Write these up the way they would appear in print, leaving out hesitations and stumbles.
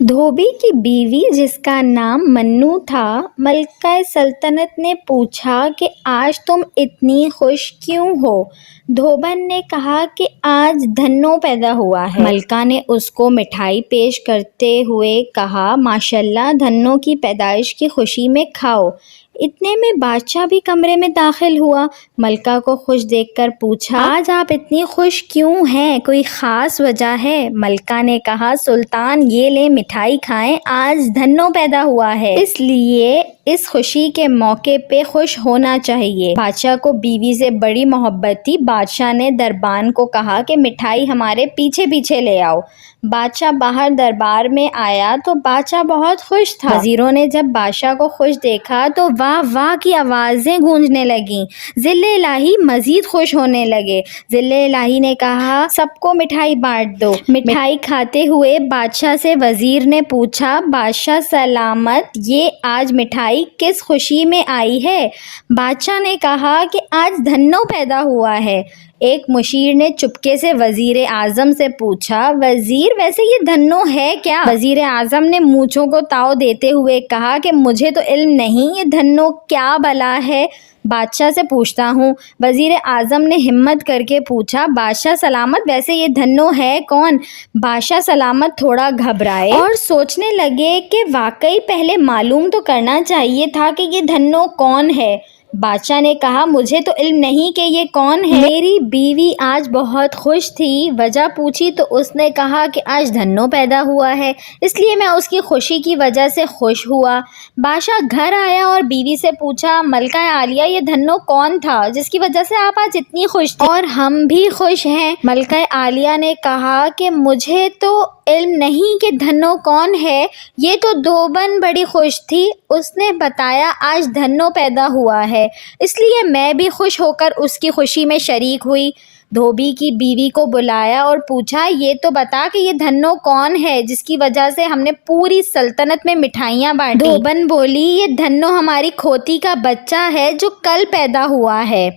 धोबी की बीवी जिसका नाम मन्नू था, मलका सल्तनत ने पूछा कि आज तुम इतनी खुश क्यों हो। धोबन ने कहा कि आज धन्नो पैदा हुआ है। मलका ने उसको मिठाई पेश करते हुए कहा, माशाल्लाह, धन्नो की पैदाइश की खुशी में खाओ। इतने में बादशाह भी कमरे में दाखिल हुआ। मलका को खुश देखकर पूछा, आज आप इतनी खुश क्यों हैं, कोई ख़ास वजह है? मलका ने कहा, सुल्तान ये ले मिठाई खाएं, आज धन्नो पैदा हुआ है, इसलिए इस खुशी के मौके पे खुश होना चाहिए। बादशाह को बीवी से बड़ी मोहब्बत थी। बादशाह ने दरबान को कहा कि मिठाई हमारे पीछे पीछे ले आओ। बादशाह बाहर दरबार में आया तो बादशाह बहुत खुश था। वजीरों ने जब बादशाह को खुश देखा तो वाह वाह की आवाज़ें गूंजने लगीं। ज़िले इलाही मज़ीद खुश होने लगे। ज़िले इलाही ने कहा, सबको मिठाई बांट दो। मिठाई खाते हुए बादशाह से वज़ीर ने पूछा, बादशाह सलामत, ये आज मिठाई किस खुशी में आई है? बादशाह ने कहा कि आज धन्नो पैदा हुआ है। एक मुशीर ने चुपके से वज़ीर आज़म से पूछा, वज़ीर, वैसे ये धन्नो है क्या? वज़ीर आज़म ने मूँछों को ताव देते हुए कहा कि मुझे तो इल्म नहीं, ये धन्नो क्या भला है, बादशाह से पूछता हूँ। वज़ीर आज़म ने हिम्मत करके पूछा, बादशाह सलामत, वैसे ये धन्नो है कौन? बादशाह सलामत थोड़ा घबराए और सोचने लगे कि वाकई पहले मालूम तो करना चाहिए था कि ये धन्नो कौन है। बादशाह ने कहा, मुझे तो इल्म नहीं कि ये कौन है। मेरी बीवी आज बहुत खुश थी। वजह पूछी तो उसने कहा कि आज धन्नो पैदा हुआ है, इसलिए मैं उसकी खुशी की वजह से खुश हुआ। बादशाह घर आया और बीवी से पूछा, मलका आलिया, ये धन्नो कौन था जिसकी वजह से आप आज इतनी खुश थी? और हम भी खुश हैं। मलका आलिया ने कहा कि मुझे तो इल्म नहीं कि धन्नो कौन है, ये तो धोबन बड़ी खुश थी, उसने बताया आज धन्नो पैदा हुआ है, इसलिए मैं भी खुश होकर उसकी खुशी में शरीक हुई। धोबी की बीवी को बुलाया और पूछा, ये तो बता कि ये धन्नो कौन है जिसकी वजह से हमने पूरी सल्तनत में मिठाइयाँ बांटी। धोबन बोली, ये धन्नो हमारी खोती का बच्चा है जो कल पैदा हुआ है।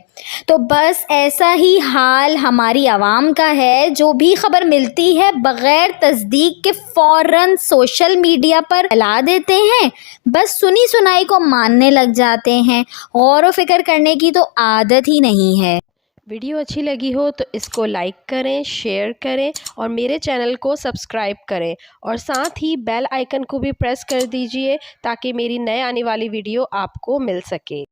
तो बस ऐसा ही हाल हमारी आवाम का है, जो भी खबर मिलती है बग़ैर तस्दीक के फ़ौरन सोशल मीडिया पर फैला देते हैं, बस सुनी सुनाई को मानने लग जाते हैं, गौर व फिक्र करने की तो आदत ही नहीं है। वीडियो अच्छी लगी हो तो इसको लाइक करें, शेयर करें और मेरे चैनल को सब्सक्राइब करें और साथ ही बेल आइकन को भी प्रेस कर दीजिए ताकि मेरी नए आने वाली वीडियो आपको मिल सके।